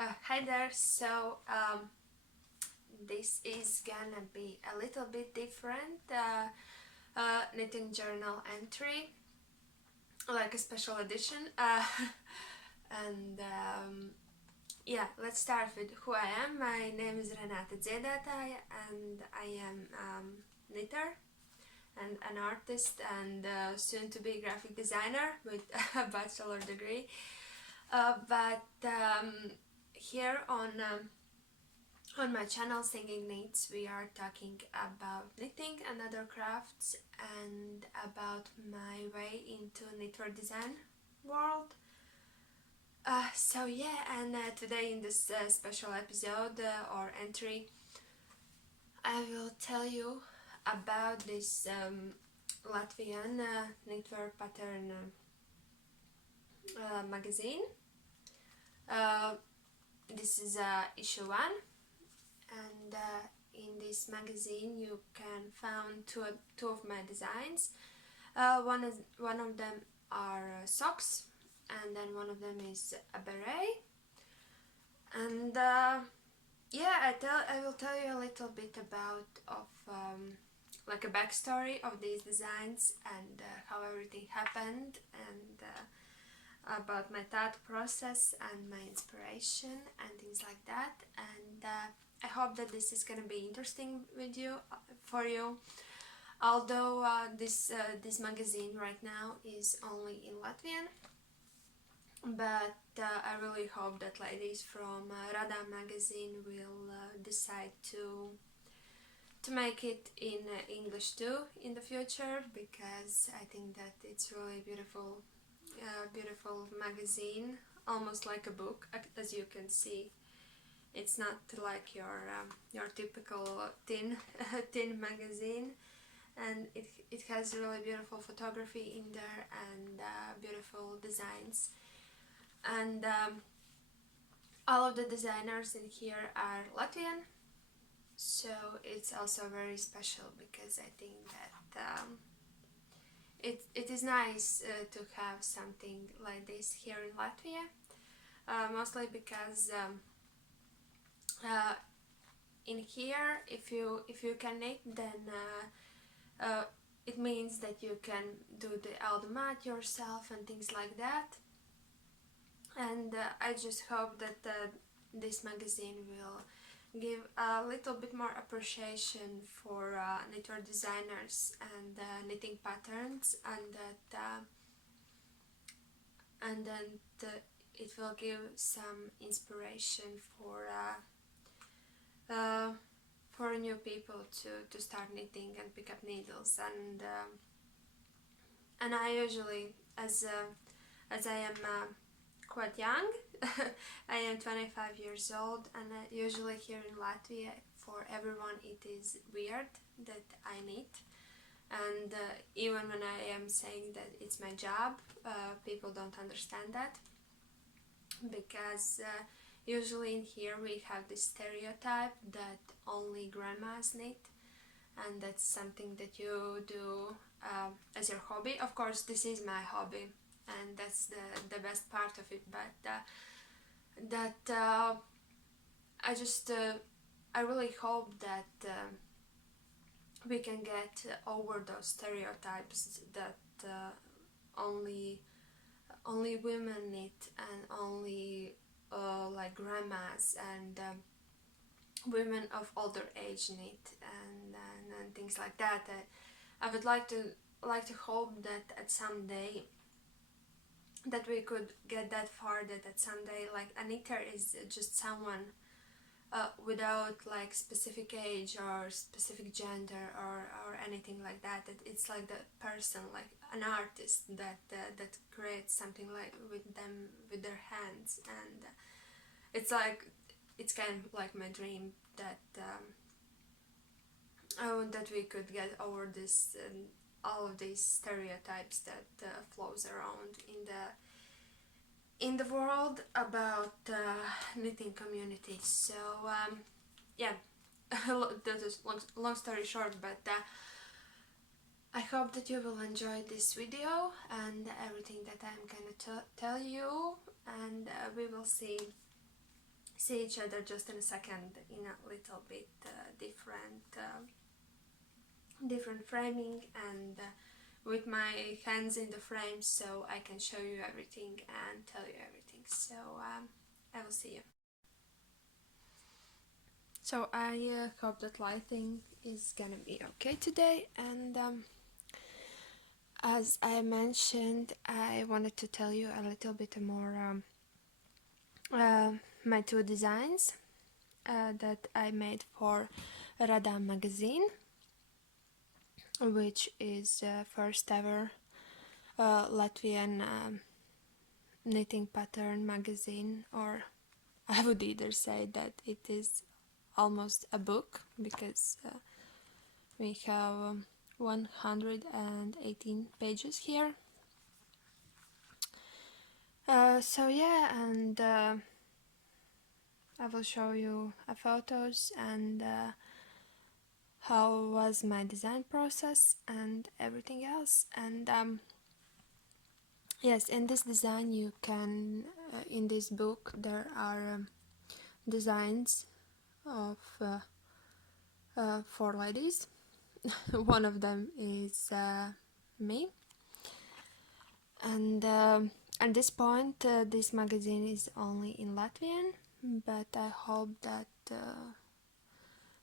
Hi there. This is gonna be a little bit different knitting journal entry, like a special edition. And yeah, let's start with who I am. My name is Renate Zedata, and I am knitter and an artist and soon to be graphic designer with a bachelor degree. But here on my channel Singing Knits, we are talking about knitting and other crafts and about my way into knitwear design world. So yeah, and today in this special episode or entry, I will tell you about this Latvian knitwear pattern magazine. This is issue 1, and in this magazine you can find two of my designs. One of them are socks, and then one of them is a beret. And yeah, I will tell you a little bit about like a backstory of these designs and how everything happened, and about my thought process and my inspiration and things like that. And I hope that this is gonna be interesting for you. Although this magazine right now is only in Latvian, but I really hope that ladies from Radåm Magazine will decide to make it in English too in the future, because I think that it's really beautiful magazine, almost like a book. As you can see, it's not like your typical tin magazine, and it has really beautiful photography in there and beautiful designs. And all of the designers in here are Latvian, so it's also very special because I think that it is nice to have something like this here in Latvia, mostly because in here, if you can knit, then it means that you can do all the mat yourself and things like that. And I just hope that this magazine will give a little bit more appreciation for knitwear designers and knitting patterns, and then it will give some inspiration for new people to start knitting and pick up needles. And I usually, as I am quite young, I am 25 years old, and usually here in Latvia, for everyone it is weird that I knit. And even when I am saying that it's my job, people don't understand that, because usually in here we have this stereotype that only grandmas knit, and that's something that you do as your hobby. Of course, this is my hobby, and that's the best part of it, but I really hope that we can get over those stereotypes that only women knit, and only like grandmas and women of older age knit, and things like that. I would like to hope that at some day that we could get that far, that at some day, like, a knitter is just someone without like specific age or specific gender or anything like that. That it's like the person, like an artist that creates something like with their hands. And it's kind of like my dream that that we could get over this all of these stereotypes that flows around in the world about knitting community. So yeah, that is long story short, but I hope that you will enjoy this video and everything that I'm gonna tell you, and we will see see each other just in a second in a little bit different framing, and with my hands in the frame, so I can show you everything and tell you everything. So I will see you. So I hope that lighting is gonna be okay today, and as I mentioned, I wanted to tell you a little bit more my two designs that I made for Radåm Magazine, which is first ever Latvian knitting pattern magazine, or I would either say that it is almost a book, because we have 118 pages here. So yeah, and I will show you photos and how was my design process and everything else. And yes, in this design you can, in this book there are designs of 4 ladies. One of them is me, and at this point this magazine is only in Latvian, but I hope that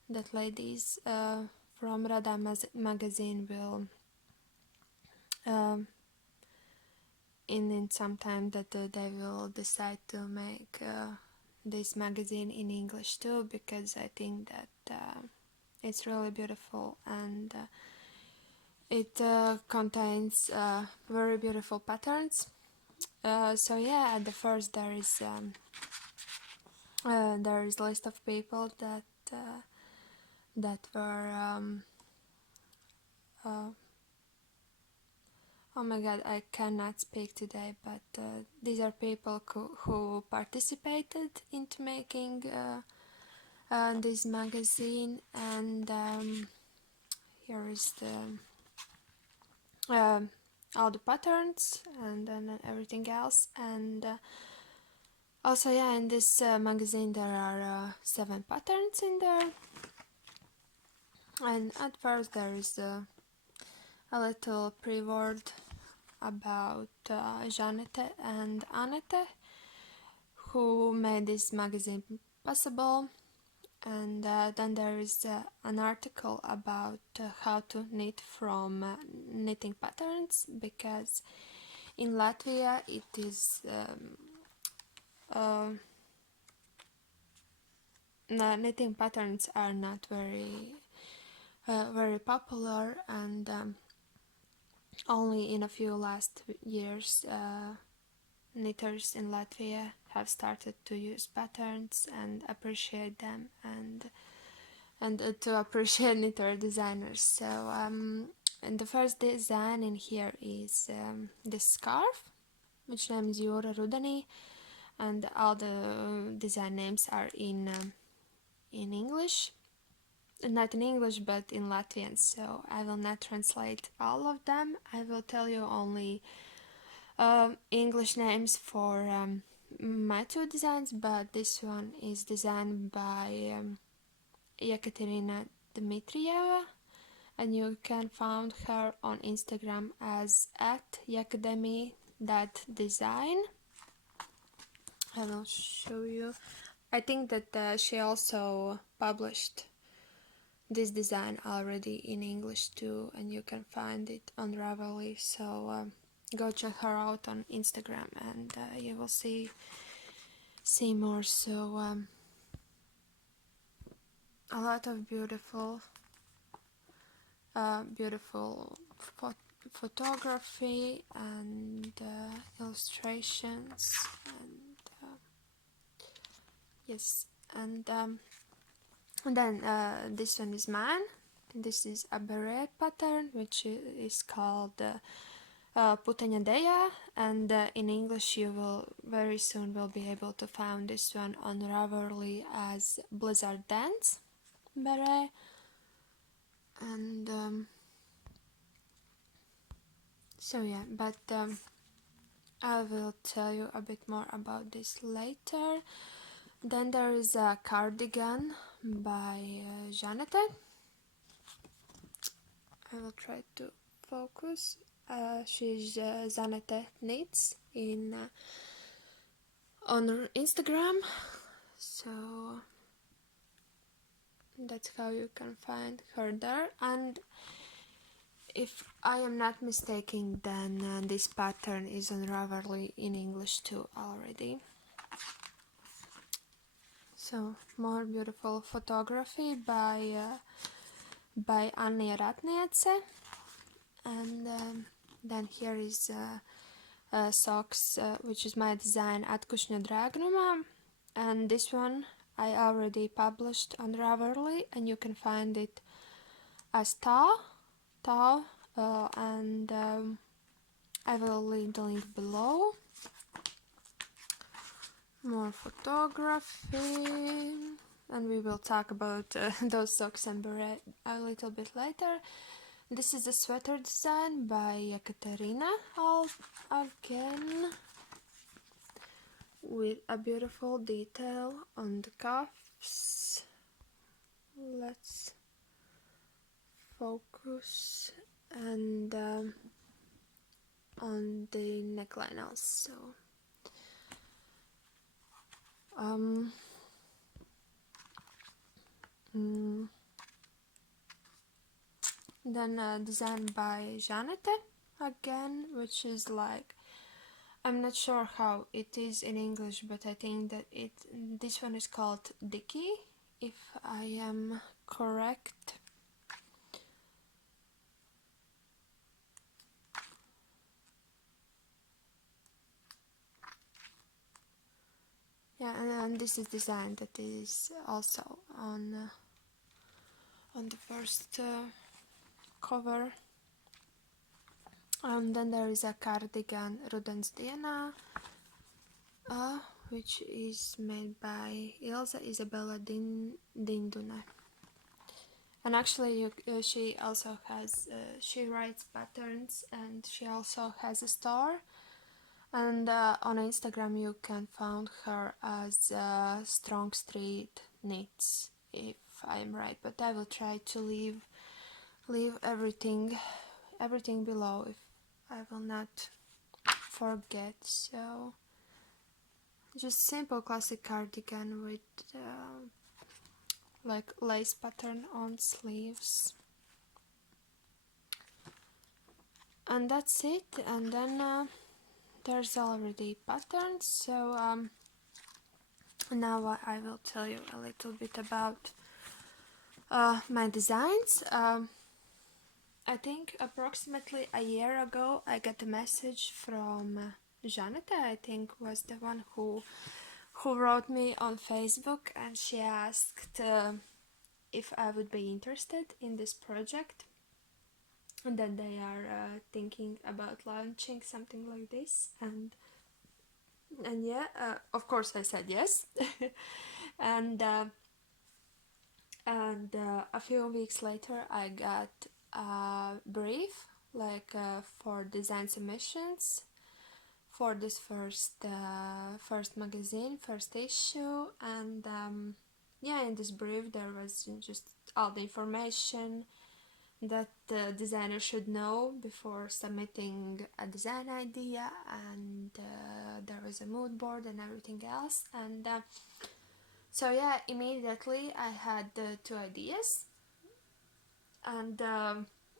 that ladies from Radåm Magazine will in some time that they will decide to make this magazine in English too, because I think that it's really beautiful, and it contains very beautiful patterns. So yeah, at the first there is a list of people that were oh my god, I cannot speak today, but these are people who participated into making this magazine, and here is the all the patterns and then everything else. And also, yeah, in this magazine there are 7 patterns in there, and at first there is a little pre-word about Jeanette and Annette, who made this magazine possible. And then there is an article about how to knit from knitting patterns, because in Latvia it is knitting patterns are not very popular, and only in a few last years knitters in Latvia have started to use patterns and appreciate them, and to appreciate knitter designers. So and the first design in here is this scarf, which name is Jūra Rudenī, and all the design names are in English. Not in English, but in Latvian, so I will not translate all of them. I will tell you only English names for my 2 designs, but this one is designed by Ekaterina Dmitrieva, and you can find her on Instagram as @yakademy.design. I will show you. I think that she also published this design already in English too, and you can find it on Ravelry, so go check her out on Instagram, and you will see more. So a lot of beautiful photography and illustrations, and yes, and then this one is mine. This is a beret pattern, which is called Puteņa Deja, and in English you will very soon be able to find this one on Ravelry as Blizzard Dance beret. And so yeah, but I will tell you a bit more about this later. Then there is a cardigan by Jeannette. I will try to focus. She's Jeannette Knits on her Instagram, so that's how you can find her there. And if I am not mistaken, then this pattern is on Ravelry in English too already. So more beautiful photography by Anni Ratniece, and then here is socks, which is my design at Kušņa Drēgnumā, and this one I already published on Ravelry, and you can find it as Tau, and I will leave the link below. More photography, and we will talk about those socks and beret a little bit later. This is a sweater design by Ekaterina again, with a beautiful detail on the cuffs. Let's focus, and on the neckline also. Then designed by Jeannette again, which is like, I'm not sure how it is in English, but I think that this one is called Dicky, if I am correct. Yeah, and this is design that is also on the first cover. And then there is a cardigan Rudens Diena, which is made by Ilza Isabella Dindune. And actually she also has, she writes patterns, and she also has a store. And on Instagram you can find her as Strong Street Knits, if I'm right, but I will try to leave everything below if I will not forget. So just simple classic cardigan with like lace pattern on sleeves, and that's it. And then there's already patterns, so now I will tell you a little bit about my designs. I think approximately a year ago I got a message from Jeannette, I think was the one who wrote me on Facebook, and she asked if I would be interested in this project, and that they are thinking about launching something like this, and yeah, of course I said yes. and a few weeks later I got a brief, like for design submissions for this first magazine, first issue. And yeah, in this brief there was just all the information that the designer should know before submitting a design idea, and there was a mood board and everything else. And so yeah, immediately I had two ideas, and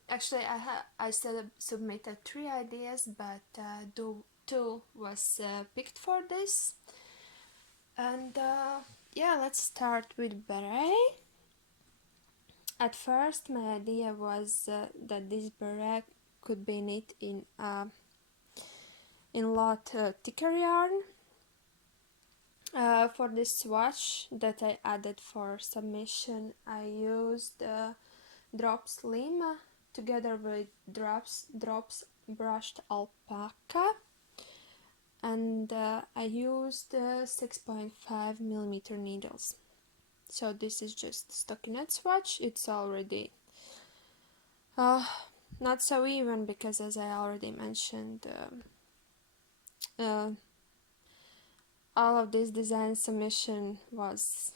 actually I still submitted 3 ideas, but two was picked for this. And yeah, let's start with beret. At first my idea was that this beret could be knit in lot thicker yarn. For this swatch that I added for submission, I used Drops Lima together with Drops Brushed Alpaca, and I used 6.5mm needles. So this is just stockinette swatch. It's already not so even, because as I already mentioned, all of this design submission was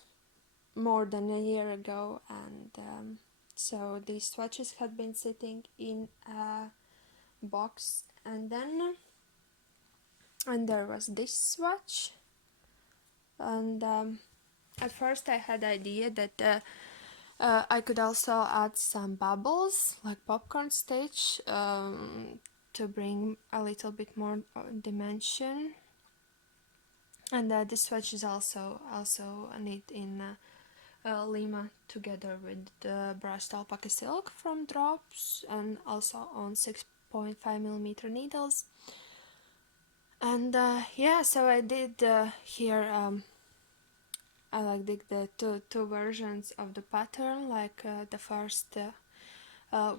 more than a year ago, and so these swatches had been sitting in a box, and then there was this swatch, and at first I had the idea that I could also add some bubbles like popcorn stitch to bring a little bit more dimension, and this swatch is also knit in Lima together with the brushed alpaca silk from Drops, and also on 6.5mm needles. And yeah, so I did here I did the two versions of the pattern, like the first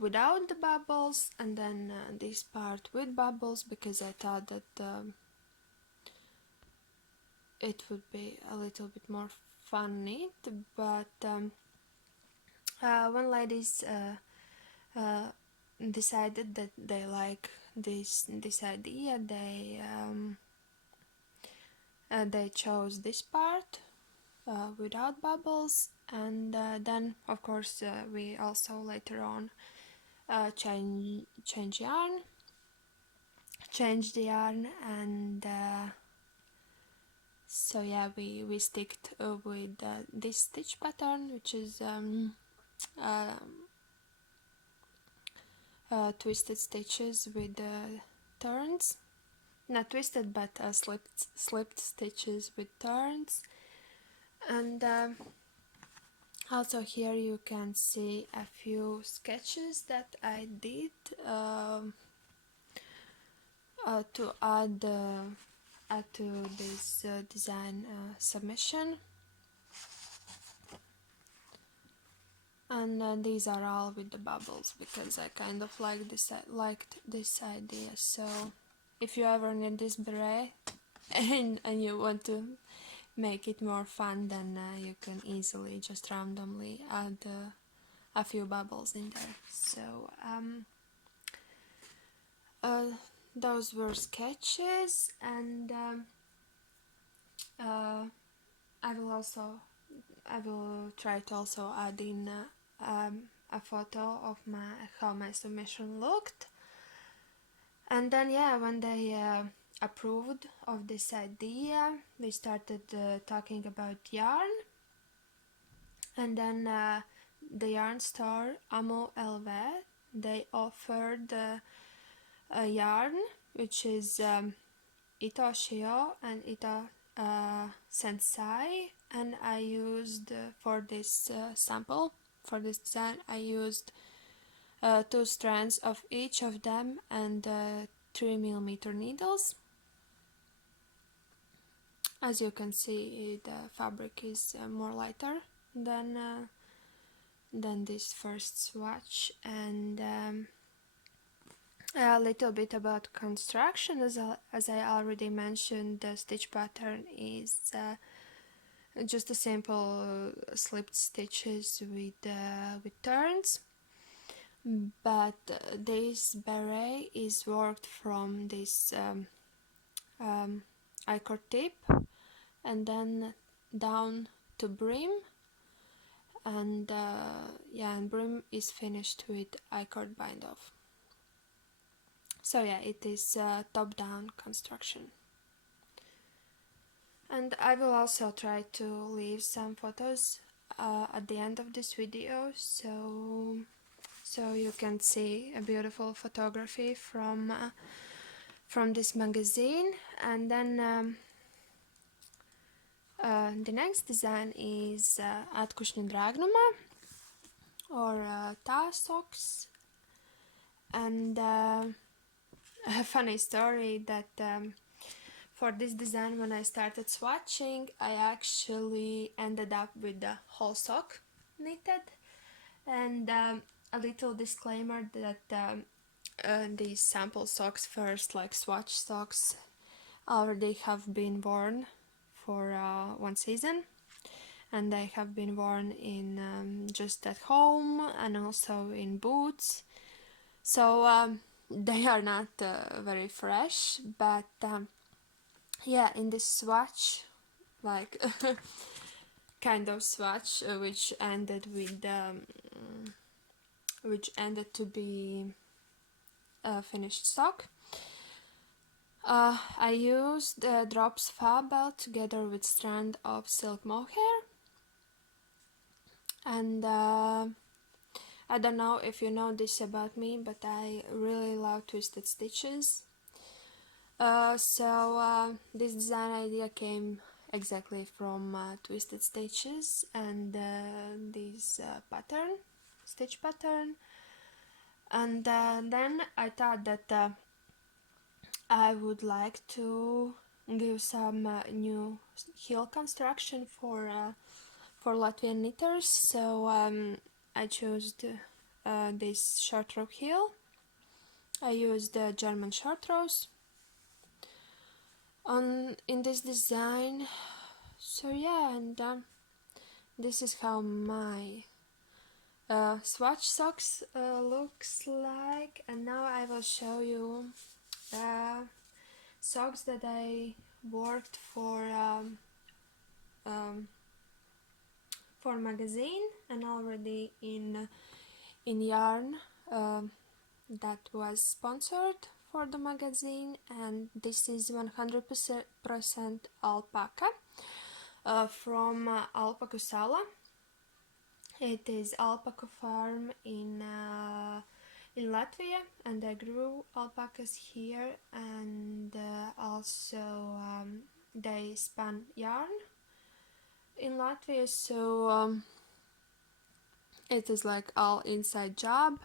without the bubbles, and then this part with bubbles, because I thought that it would be a little bit more fun knit. But when ladies decided that they like this idea, they chose this part without bubbles, and then of course we also later on changed the yarn, and so yeah, we sticked with this stitch pattern, which is twisted stitches with turns, not twisted but slipped stitches with turns. And also here you can see a few sketches that I did to add to this design submission, and these are all with the bubbles because I kind of liked this idea. So if you ever need this beret and you want to make it more fun, then you can easily just randomly add a few bubbles in there. So those were sketches, and I will try to also add in a photo of how my submission looked. And then yeah, when they approved of this idea, we started talking about yarn, and then the yarn store Amo LV, they offered a yarn which is Ito Shio and Ito Sensai, and I used for this sample, for this design, I used 2 strands of each of them and 3mm needles. As you can see, the fabric is more lighter than this first swatch. And a little bit about construction, as I already mentioned, the stitch pattern is just a simple slipped stitches with turns, but this beret is worked from this I-cord tip and then down to brim, and yeah, and brim is finished with I-cord bind off. So yeah, it is top-down construction. And I will also try to leave some photos at the end of this video, so you can see a beautiful photography from this magazine. And then the next design is Atkušņa Dragnuma, or Ta socks. And a funny story that for this design, when I started swatching, I actually ended up with the whole sock knitted. And a little disclaimer that these sample socks, first like swatch socks, already have been worn for 1 season, and they have been worn in just at home and also in boots, so they are not very fresh. But yeah, in this swatch like kind of swatch, which ended with which ended to be a finished sock. I used drops fab belt together with strand of silk mohair, and I don't know if you know this about me, but I really love twisted stitches. So this design idea came exactly from twisted stitches and this stitch pattern, and then I thought that I would like to give some new heel construction for Latvian knitters, so I chose this short row heel. I used German short rows in this design. So yeah, and this is how my swatch socks looks like, and now I will show you socks that I worked for magazine, and already in yarn that was sponsored for the magazine, and this is 100% alpaca from Alpaca Sala. It is alpaca farm in Latvia, and I grew alpacas here, and also they spun yarn in Latvia, so it is like all inside job.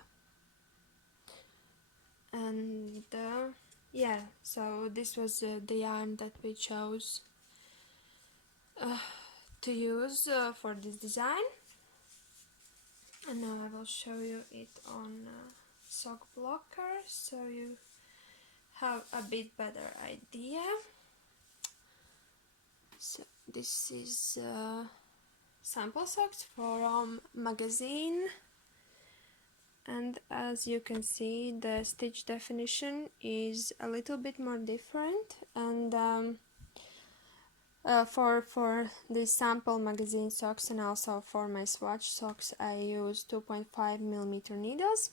And yeah, so this was the yarn that we chose to use for this design, and now I will show you it on sock blocker so you have a bit better idea. So this is sample socks from magazine, and as you can see the stitch definition is a little bit more different, and for these sample magazine socks and also for my swatch socks I use 2.5mm needles,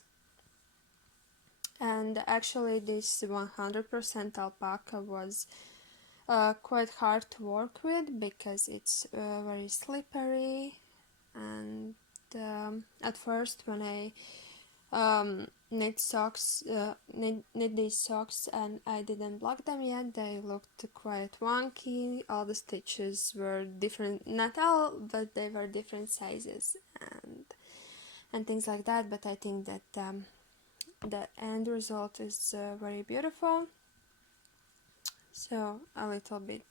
and actually this 100% alpaca was quite hard to work with because it's very slippery, and at first when I knit these socks and I didn't block them yet, they looked quite wonky. All the stitches were different, not all, but they were different sizes and things like that, but I think that the end result is very beautiful. So a little bit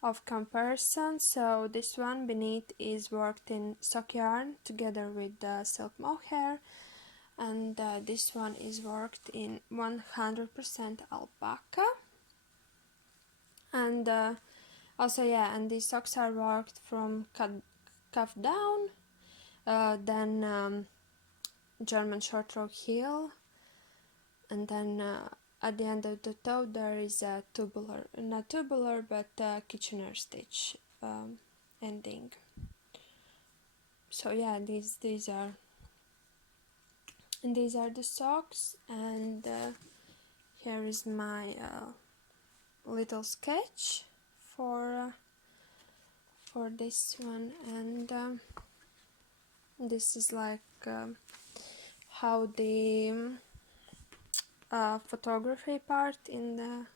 of comparison. So this one beneath is worked in sock yarn together with silk mohair, and this one is worked in 100% alpaca, and also yeah, and these socks are worked from cuff down, then German short row heel, and then at the end of the toe there is a not tubular but Kitchener stitch ending. So yeah, these are the socks, and here is my little sketch for this one, and this is like how the photography part in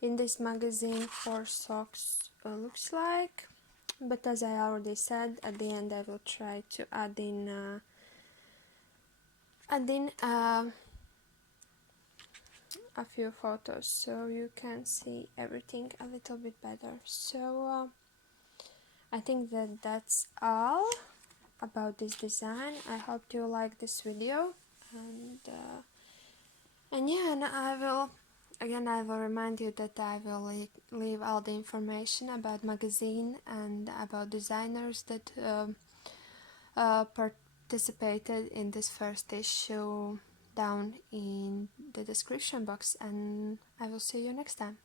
this magazine for socks looks like. But as I already said, at the end I will try to add in a few photos so you can see everything a little bit better. So I think that that's all about this design. I hope you like this video, and yeah, and I will remind you that I will leave all the information about magazine and about designers that participated in this first issue down in the description box, and I will see you next time.